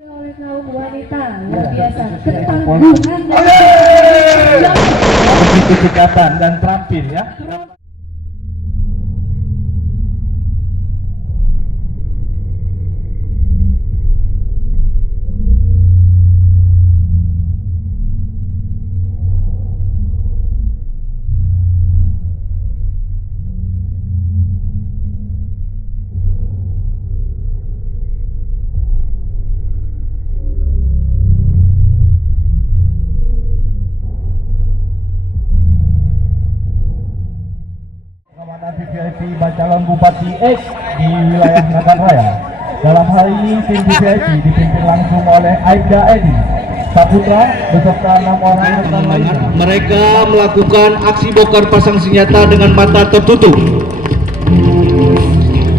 oleh kaum wanita luar biasa ketangguhan dan begitu cekatan dan terampil ya. VIP Calon Bupati X di wilayah Nagan Raya. Dalam hal ini tim VIP dipimpin langsung oleh Aibda Edi Saputra beserta 6 orang rekan lainnya. Mereka melakukan aksi bongkar pasang senjata dengan mata tertutup.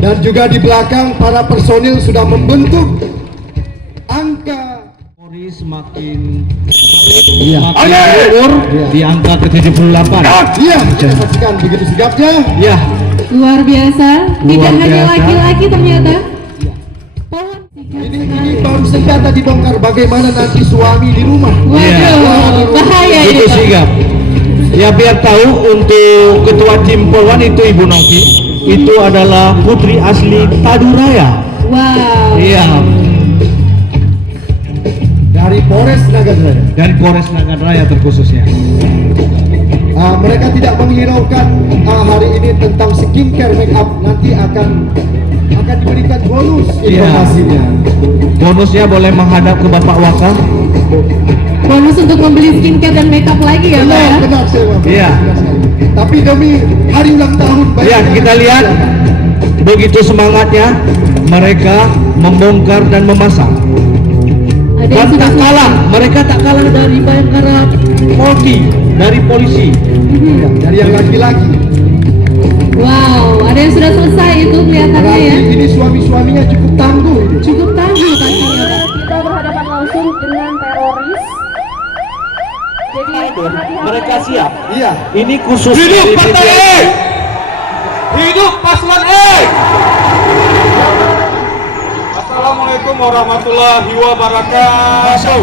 Dan juga di belakang para personil sudah membentuk angka Polri semakin turun di angka ke-78. Iya, kita saksikan begitu sigapnya. Ya, luar biasa. Tidak Luar hanya biasa. laki-laki ternyata. Pohon Ini baru senjata dibongkar, bagaimana nanti suami di rumah. Waduh, bahaya itu ini. sigap. Ya, biar tahu untuk ketua tim Polwan itu Ibu Nongki, itu adalah putri asli Taduraya. Wow. Iya, Dari Polres Nagan Raya. dari Polres Nagan Raya terkhususnya. Mereka tidak menghiraukan hari ini tentang skincare make up, nanti akan diberikan bonus Iya. informasinya. Bonusnya boleh menghadap ke Bapak Waka. Bonus untuk membeli skincare dan makeup lagi ya, Mbak ya? Benar, saya Pak. Iya. Benar sekali. Tapi demi hari ulang tahun Ya, kita lihat begitu semangatnya mereka membongkar dan memasang. Ada Dan yang sudah tak kalah, mereka tak kalah dari Bayangkara Polri, dari polisi. Ya, dari yang laki-laki. Wow, ada yang sudah selesai itu kelihatannya Berarti ya. ini suami-suaminya cukup tangguh ini. Cukup tangguh pastinya. Kita berhadapan langsung dengan teroris. Jadi hati-hati. Mereka siap. Iya. Ini khusus Hidup dari Partai PPI. X! Hidup Paslon X! Assalamualaikum warahmatullahi wabarakatuh.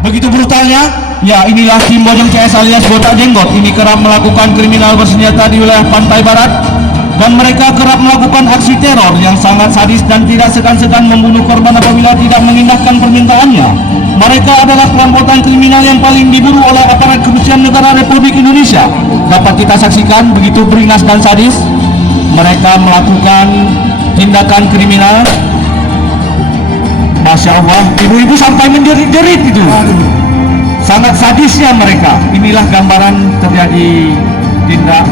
Begitu brutalnya, ya inilah tim Bojong CS alias Botak Jenggot. Ini kerap melakukan kriminal bersenjata di wilayah pantai barat. Dan mereka kerap melakukan aksi teror yang sangat sadis dan tidak segan-segan membunuh korban apabila tidak mengindahkan permintaannya. Mereka adalah perampokan kriminal yang paling diburu oleh aparat kepolisian negara Republik Indonesia. Dapat kita saksikan begitu beringas dan sadis mereka melakukan tindakan kriminal. Masya Allah, ibu-ibu sampai menjerit-jerit itu. Sangat sadisnya mereka. Inilah gambaran terjadi tindak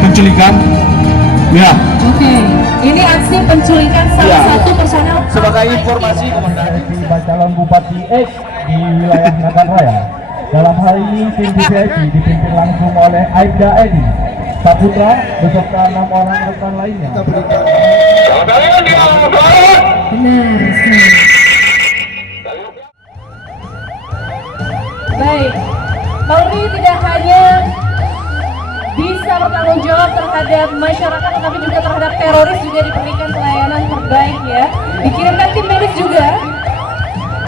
penculikan. Ya, Oke, ini aksi penculikan salah Ya. satu personel. sebagai informasi komandan. VIP Calon Bupati X di wilayah Nagan Raya. Dalam hal ini tim VIP dipimpin langsung oleh Aibda Edi Saputra beserta 6 orang rekan lainnya. Kita berikan. Benar sekali. Baik, Polri tidak hanya bisa bertanggung jawab terhadap masyarakat, tetapi juga terhadap teroris juga diberikan pelayanan terbaik ya. Dikirimkan tim medis juga,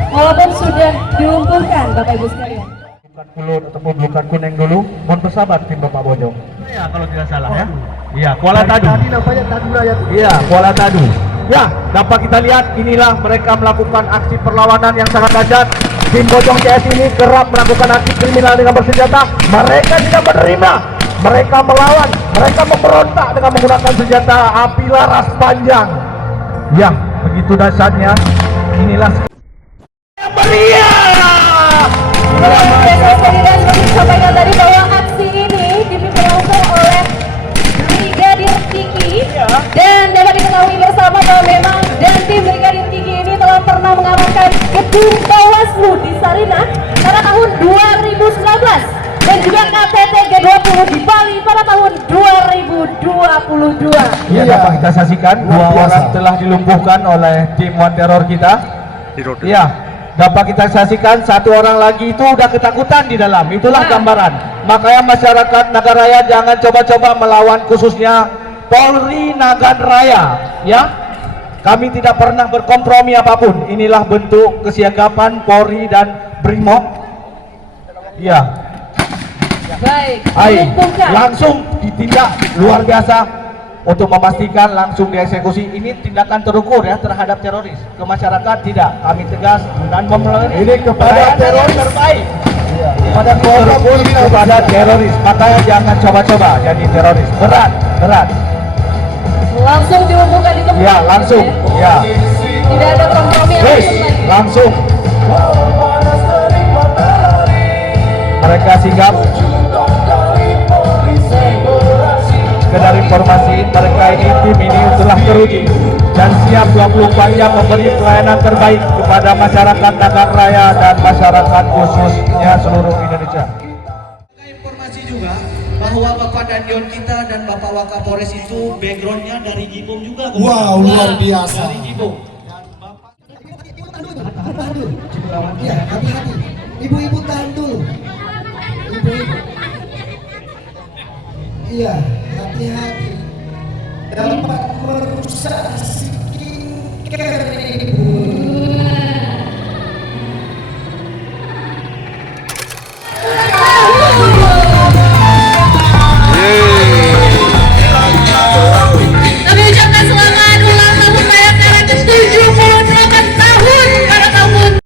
walaupun sudah dilumpuhkan, Bapak Ibu sekalian. Bukan kulut ataupun bukan kuning dulu, mohon bersabar tim Bapak Bojong. Ya, kalau tidak salah ya. Iya, Kuala Tadu. Tadi namanya Taduraya. Iya, Kuala Tadu. Ya, dapat kita lihat inilah mereka melakukan aksi perlawanan yang sangat dahsyat. Tim Bojong CS ini kerap melakukan aksi kriminal dengan bersenjata. Mereka tidak menerima. Mereka melawan, mereka memberontak dengan menggunakan senjata api laras panjang. Ya, begitu dahsyatnya. Inilah meriah. Dan seperti disampaikan tadi bahwa aksi ini dipimpin langsung oleh Brigadir Kiki dan dapat diketahui bersama bahwa memang dan tim Brigadir Kiki ini telah pernah mengamankan gedung Bawaslu di Sarinah pada tahun 2019 dan juga KTT G20 di Bali pada tahun 2022. Ya, dapat kita saksikan dua Luar biasa. orang telah dilumpuhkan oleh tim one teror kita. Ya, dapat kita saksikan satu orang lagi itu udah ketakutan di dalam. Itulah gambaran. Makanya masyarakat Nagan Raya jangan coba-coba melawan, khususnya Polri Nagan Raya. Ya, Kami tidak pernah berkompromi apapun. Inilah bentuk kesiagapan Polri dan Brimob. Ya, Baik, Hai, melumpuhkan. langsung ditindak luar biasa untuk memastikan langsung dieksekusi. Ini tindakan terukur ya terhadap teroris. Ke masyarakat tidak, kami tegas dan memenuhi Ini kepada teroris. terbaik. Kepada teroris, kepada teroris. Makanya jangan coba-coba jadi teroris. Berat, berat. Langsung dilumpuhkan di tempat. Ya, langsung. Ya, Tidak ada kompromi wes, apapun lagi. langsung. Mereka sigap. Sekedar informasi, mereka ini tim ini telah teruji dan siap 24 jam memberi pelayanan terbaik kepada masyarakat Nagan Raya dan masyarakat khususnya seluruh Indonesia. Informasi juga bahwa Bapak Dandion kita dan Bapak Wakapolres itu backgroundnya dari Jibom juga. Wow, luar biasa. Dari Jibom. Ya, hati-hati. Ibu-ibu tahan dulu. Ibu-ibu. Iya, hati-hati. Dapat merusak skincare ibu.